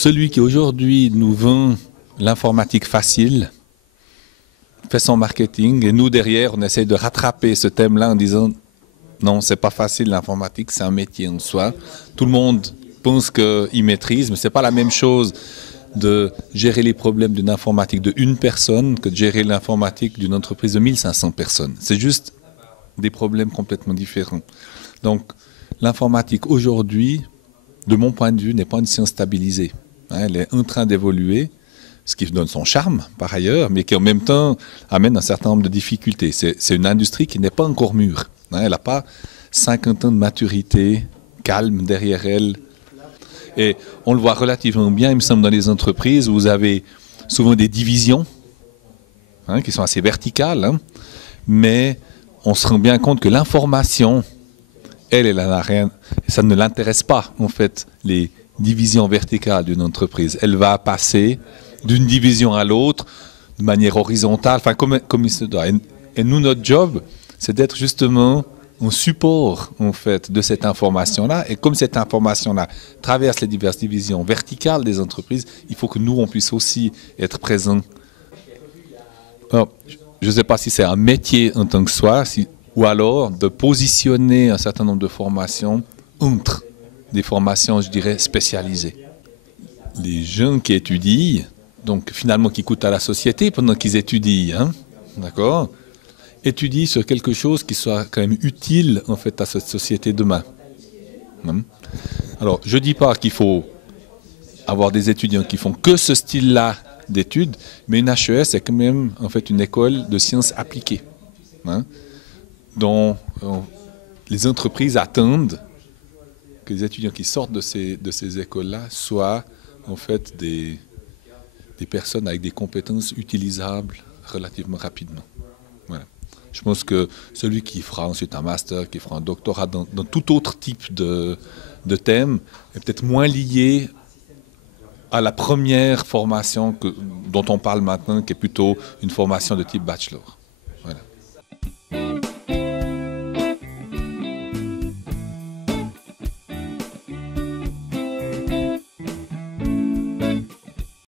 celui qui aujourd'hui nous vend l'informatique facile fait son marketing et nous derrière on essaie de rattraper ce thème-là en disant non, c'est pas facile l'informatique, c'est un métier en soi. Tout le monde pense qu'il maîtrise, mais c'est pas la même chose de gérer les problèmes d'une informatique de une personne que de gérer l'informatique d'une entreprise de 1500 personnes. C'est juste des problèmes complètement différents. Donc l'informatique aujourd'hui, de mon point de vue, n'est pas une science stabilisée. Elle est en train d'évoluer, ce qui donne son charme par ailleurs, mais qui en même temps amène un certain nombre de difficultés. C'est une industrie qui n'est pas encore mûre. Elle n'a pas 50 ans de maturité calme derrière elle. Et on le voit relativement bien, il me semble, dans les entreprises où vous avez souvent des divisions qui sont assez verticales, mais on se rend bien compte que l'information, elle n'a rien, ça ne l'intéresse pas, en fait, les divisions verticales d'une entreprise. Elle va passer d'une division à l'autre de manière horizontale, enfin comme il se doit. Et nous, notre job, c'est d'être justement un support en fait de cette information-là. Et comme cette information-là traverse les diverses divisions verticales des entreprises, il faut que nous, on puisse aussi être présents. Alors, je ne sais pas si c'est un métier en tant que soi, ou alors de positionner un certain nombre de formations entre des formations, je dirais, spécialisées. Les jeunes qui étudient, donc finalement qui coûtent à la société pendant qu'ils étudient, d'accord ? Étudie sur quelque chose qui soit quand même utile en fait à cette société demain. Alors, je ne dis pas qu'il faut avoir des étudiants qui font que ce style-là d'études, mais une HES est quand même en fait une école de sciences appliquées, dont les entreprises attendent que les étudiants qui sortent de ces écoles-là soient en fait des personnes avec des compétences utilisables relativement rapidement. Voilà. Je pense que celui qui fera ensuite un master, qui fera un doctorat dans tout autre type de thème, est peut-être moins lié à la première formation dont on parle maintenant, qui est plutôt une formation de type bachelor. Voilà.